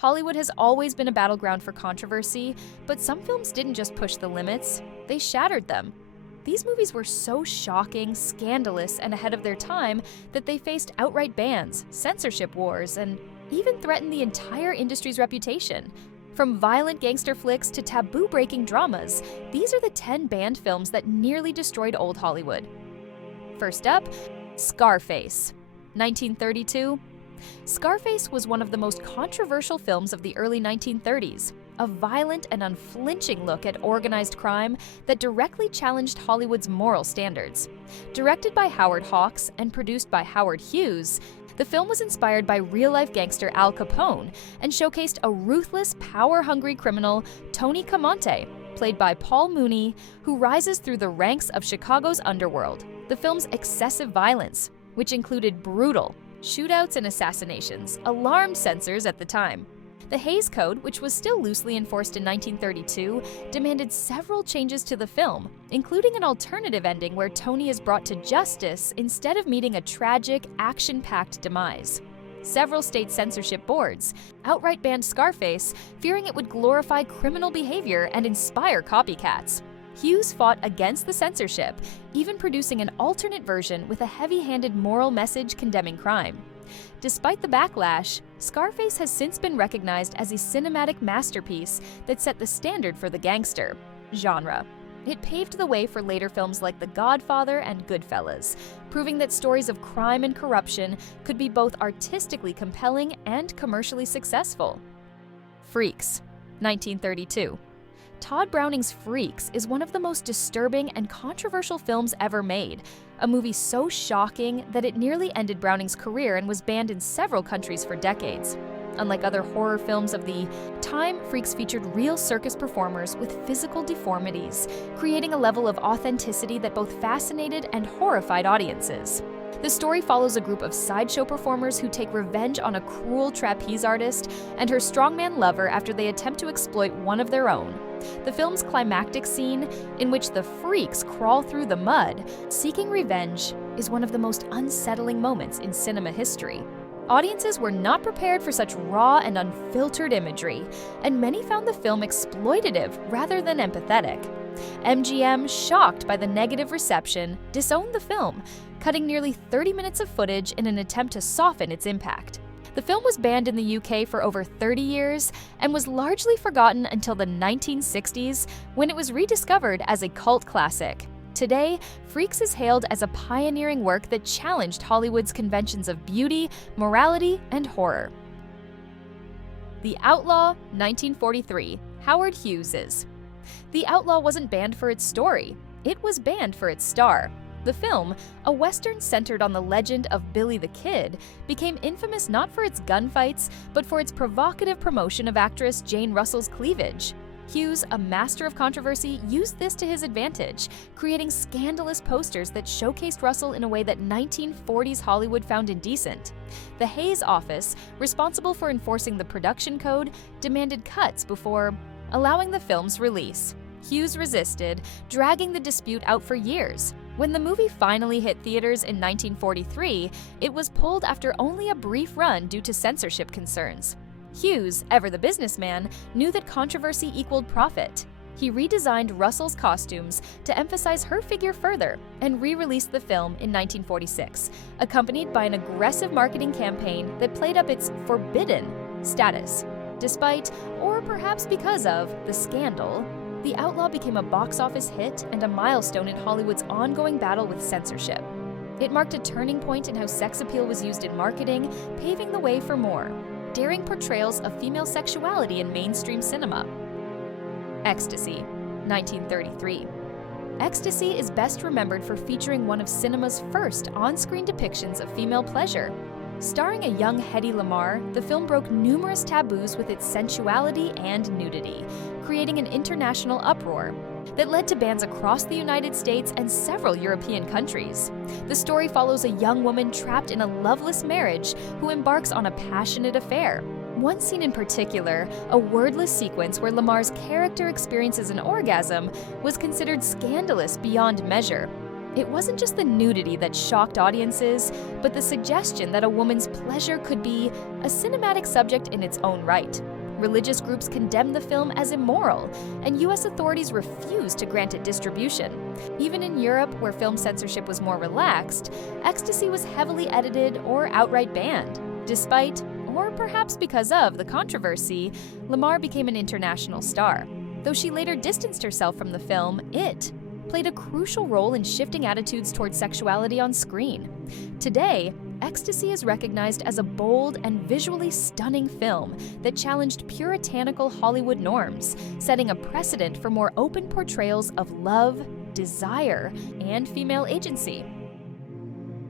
Hollywood has always been a battleground for controversy, but some films didn't just push the limits, they shattered them. These movies were so shocking, scandalous, and ahead of their time that they faced outright bans, censorship wars, and even threatened the entire industry's reputation. From violent gangster flicks to taboo-breaking dramas, these are the 10 banned films that nearly destroyed old Hollywood. First up, Scarface. 1932. Scarface was one of the most controversial films of the early 1930s, a violent and unflinching look at organized crime that directly challenged Hollywood's moral standards. Directed by Howard Hawks and produced by Howard Hughes, the film was inspired by real-life gangster Al Capone and showcased a ruthless, power-hungry criminal, Tony Camonte, played by Paul Mooney, who rises through the ranks of Chicago's underworld. The film's excessive violence, which included brutal shootouts and assassinations, alarmed censors at the time. The Hays Code, which was still loosely enforced in 1932, demanded several changes to the film, including an alternative ending where Tony is brought to justice instead of meeting a tragic, action-packed demise. Several state censorship boards outright banned Scarface, fearing it would glorify criminal behavior and inspire copycats. Hughes fought against the censorship, even producing an alternate version with a heavy-handed moral message condemning crime. Despite the backlash, Scarface has since been recognized as a cinematic masterpiece that set the standard for the gangster genre. It paved the way for later films like The Godfather and Goodfellas, proving that stories of crime and corruption could be both artistically compelling and commercially successful. Freaks, 1932. Todd Browning's Freaks is one of the most disturbing and controversial films ever made, a movie so shocking that it nearly ended Browning's career and was banned in several countries for decades. Unlike other horror films of the time, Freaks featured real circus performers with physical deformities, creating a level of authenticity that both fascinated and horrified audiences. The story follows a group of sideshow performers who take revenge on a cruel trapeze artist and her strongman lover after they attempt to exploit one of their own. The film's climactic scene, in which the freaks crawl through the mud, seeking revenge, is one of the most unsettling moments in cinema history. Audiences were not prepared for such raw and unfiltered imagery, and many found the film exploitative rather than empathetic. MGM, shocked by the negative reception, disowned the film, cutting nearly 30 minutes of footage in an attempt to soften its impact. The film was banned in the UK for over 30 years and was largely forgotten until the 1960s, when it was rediscovered as a cult classic. Today, Freaks is hailed as a pioneering work that challenged Hollywood's conventions of beauty, morality, and horror. The Outlaw, 1943, Howard Hughes's. The Outlaw wasn't banned for its story, it was banned for its star. The film, a western centered on the legend of Billy the Kid, became infamous not for its gunfights, but for its provocative promotion of actress Jane Russell's cleavage. Hughes, a master of controversy, used this to his advantage, creating scandalous posters that showcased Russell in a way that 1940s Hollywood found indecent. The Hays office, responsible for enforcing the production code, demanded cuts before allowing the film's release. Hughes resisted, dragging the dispute out for years. When the movie finally hit theaters in 1943, it was pulled after only a brief run due to censorship concerns. Hughes, ever the businessman, knew that controversy equaled profit. He redesigned Russell's costumes to emphasize her figure further and re-released the film in 1946, accompanied by an aggressive marketing campaign that played up its forbidden status. Despite, or perhaps because of, the scandal, The Outlaw became a box office hit and a milestone in Hollywood's ongoing battle with censorship. It marked a turning point in how sex appeal was used in marketing, paving the way for more daring portrayals of female sexuality in mainstream cinema. Ecstasy, 1933. Ecstasy is best remembered for featuring one of cinema's first on-screen depictions of female pleasure. Starring a young Hedy Lamarr, the film broke numerous taboos with its sensuality and nudity, creating an international uproar that led to bans across the United States and several European countries. The story follows a young woman trapped in a loveless marriage who embarks on a passionate affair. One scene in particular, a wordless sequence where Lamarr's character experiences an orgasm, was considered scandalous beyond measure. It wasn't just the nudity that shocked audiences, but the suggestion that a woman's pleasure could be a cinematic subject in its own right. Religious groups condemned the film as immoral, and US authorities refused to grant it distribution. Even in Europe, where film censorship was more relaxed, ecstasy was heavily edited or outright banned. Despite, or perhaps because of, the controversy, Lamar became an international star. Though she later distanced herself from the film, it played a crucial role in shifting attitudes toward sexuality on screen. Today, Ecstasy is recognized as a bold and visually stunning film that challenged puritanical Hollywood norms, setting a precedent for more open portrayals of love, desire, and female agency.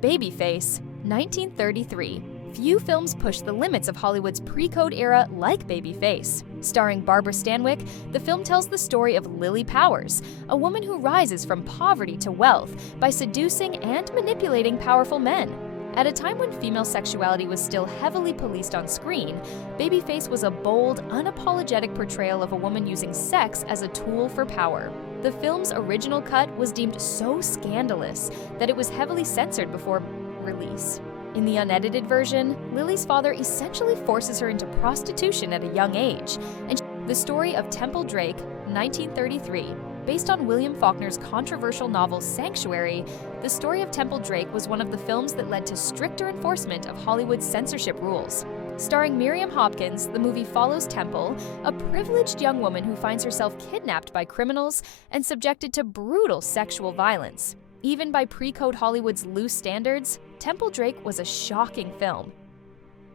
Babyface, 1933. Few films pushed the limits of Hollywood's pre-code era like Babyface. Starring Barbara Stanwyck, the film tells the story of Lily Powers, a woman who rises from poverty to wealth by seducing and manipulating powerful men. At a time when female sexuality was still heavily policed on screen, Babyface was a bold, unapologetic portrayal of a woman using sex as a tool for power. The film's original cut was deemed so scandalous that it was heavily censored before release. In the unedited version, Lily's father essentially forces her into prostitution at a young age, and the story of Temple Drake, 1933. Based on William Faulkner's controversial novel Sanctuary, the story of Temple Drake was one of the films that led to stricter enforcement of Hollywood's censorship rules. Starring Miriam Hopkins, the movie follows Temple, a privileged young woman who finds herself kidnapped by criminals and subjected to brutal sexual violence. Even by pre-code Hollywood's loose standards, Temple Drake was a shocking film.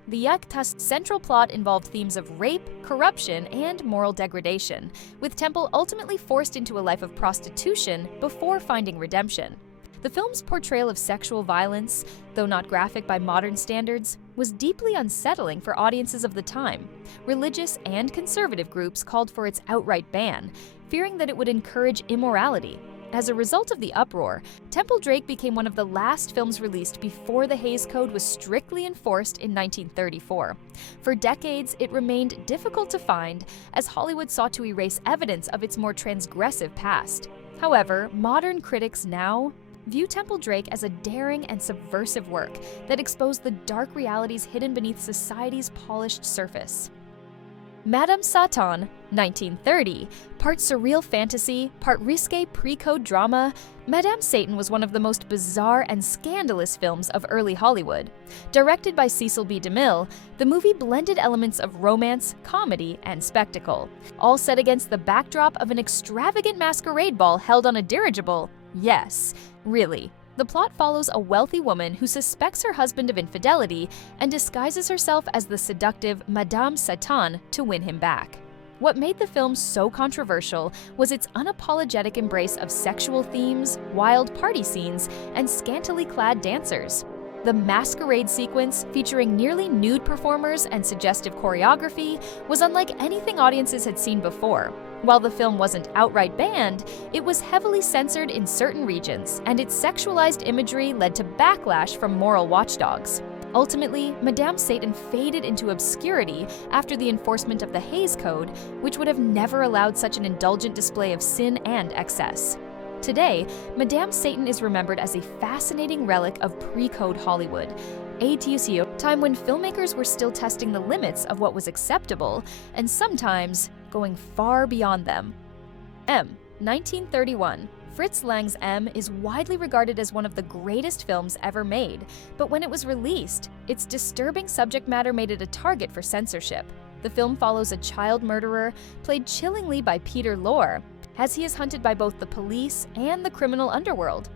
The Yakta's central plot involved themes of rape, corruption, and moral degradation, with Temple ultimately forced into a life of prostitution before finding redemption. The film's portrayal of sexual violence, though not graphic by modern standards, was deeply unsettling for audiences of the time. Religious and conservative groups called for its outright ban, fearing that it would encourage immorality. As a result of the uproar, Temple Drake became one of the last films released before the Hays Code was strictly enforced in 1934. For decades, it remained difficult to find as Hollywood sought to erase evidence of its more transgressive past. However, modern critics now view Temple Drake as a daring and subversive work that exposed the dark realities hidden beneath society's polished surface. Madame Satan, 1930. Part surreal fantasy, part risque pre-code drama, Madame Satan was one of the most bizarre and scandalous films of early Hollywood. Directed by Cecil B. DeMille, the movie blended elements of romance, comedy, and spectacle, all set against the backdrop of an extravagant masquerade ball held on a dirigible. Yes, really. The plot follows a wealthy woman who suspects her husband of infidelity and disguises herself as the seductive Madame Satan to win him back. What made the film so controversial was its unapologetic embrace of sexual themes, wild party scenes, and scantily clad dancers. The masquerade sequence, featuring nearly nude performers and suggestive choreography, was unlike anything audiences had seen before. While the film wasn't outright banned, it was heavily censored in certain regions, and its sexualized imagery led to backlash from moral watchdogs. Ultimately, Madame Satan faded into obscurity after the enforcement of the Hays Code, which would have never allowed such an indulgent display of sin and excess. Today, Madame Satan is remembered as a fascinating relic of pre-code Hollywood, a time when filmmakers were still testing the limits of what was acceptable, and sometimes going far beyond them. M, 1931. Fritz Lang's M is widely regarded as one of the greatest films ever made, but when it was released, its disturbing subject matter made it a target for censorship. The film follows a child murderer, played chillingly by Peter Lorre, as he is hunted by both the police and the criminal underworld.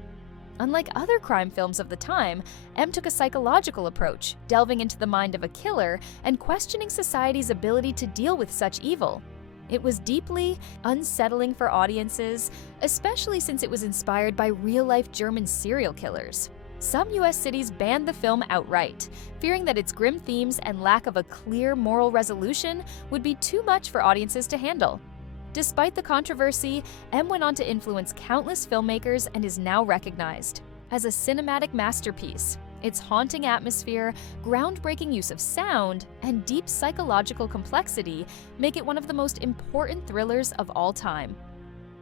Unlike other crime films of the time, M took a psychological approach, delving into the mind of a killer and questioning society's ability to deal with such evil. It was deeply unsettling for audiences, especially since it was inspired by real-life German serial killers. Some US cities banned the film outright, fearing that its grim themes and lack of a clear moral resolution would be too much for audiences to handle. Despite the controversy, M went on to influence countless filmmakers and is now recognized as a cinematic masterpiece. Its haunting atmosphere, groundbreaking use of sound, and deep psychological complexity make it one of the most important thrillers of all time.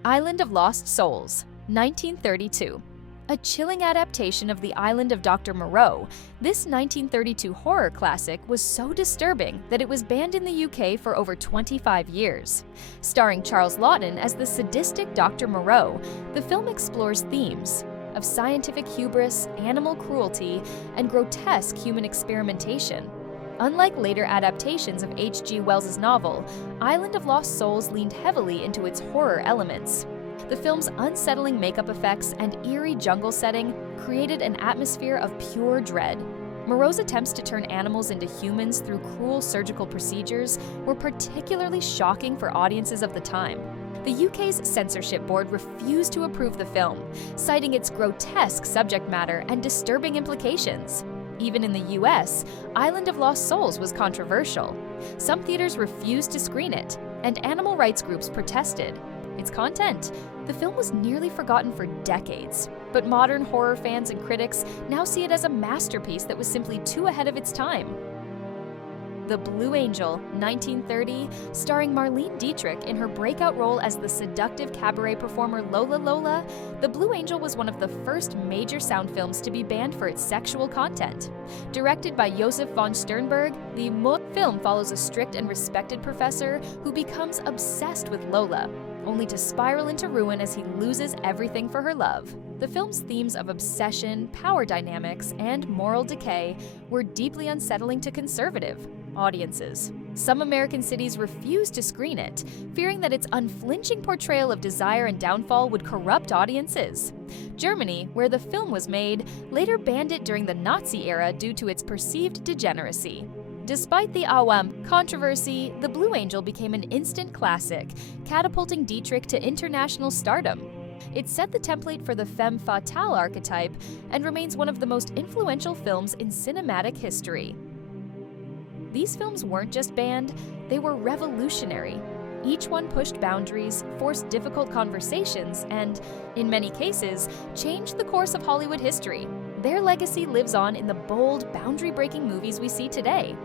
Island of Lost Souls, 1932. A chilling adaptation of The Island of Dr. Moreau, this 1932 horror classic was so disturbing that it was banned in the UK for over 25 years. Starring Charles Laughton as the sadistic Dr. Moreau, the film explores themes of scientific hubris, animal cruelty, and grotesque human experimentation. Unlike later adaptations of H.G. Wells's novel, Island of Lost Souls leaned heavily into its horror elements. The film's unsettling makeup effects and eerie jungle setting created an atmosphere of pure dread. Moreau's attempts to turn animals into humans through cruel surgical procedures were particularly shocking for audiences of the time. The UK's censorship board refused to approve the film, citing its grotesque subject matter and disturbing implications. Even in the US, Island of Lost Souls was controversial. Some theaters refused to screen it, and animal rights groups protested. Its content, the film was nearly forgotten for decades, but modern horror fans and critics now see it as a masterpiece that was simply too ahead of its time. The Blue Angel, 1930, starring Marlene Dietrich in her breakout role as the seductive cabaret performer Lola Lola, The Blue Angel was one of the first major sound films to be banned for its sexual content. Directed by Josef von Sternberg, the film follows a strict and respected professor who becomes obsessed with Lola, only to spiral into ruin as he loses everything for her love. The film's themes of obsession, power dynamics, and moral decay were deeply unsettling to conservative audiences. Some American cities refused to screen it, fearing that its unflinching portrayal of desire and downfall would corrupt audiences. Germany, where the film was made, later banned it during the Nazi era due to its perceived degeneracy. Despite the Awam controversy, The Blue Angel became an instant classic, catapulting Dietrich to international stardom. It set the template for the femme fatale archetype and remains one of the most influential films in cinematic history. These films weren't just banned, they were revolutionary. Each one pushed boundaries, forced difficult conversations, and, in many cases, changed the course of Hollywood history. Their legacy lives on in the bold, boundary-breaking movies we see today.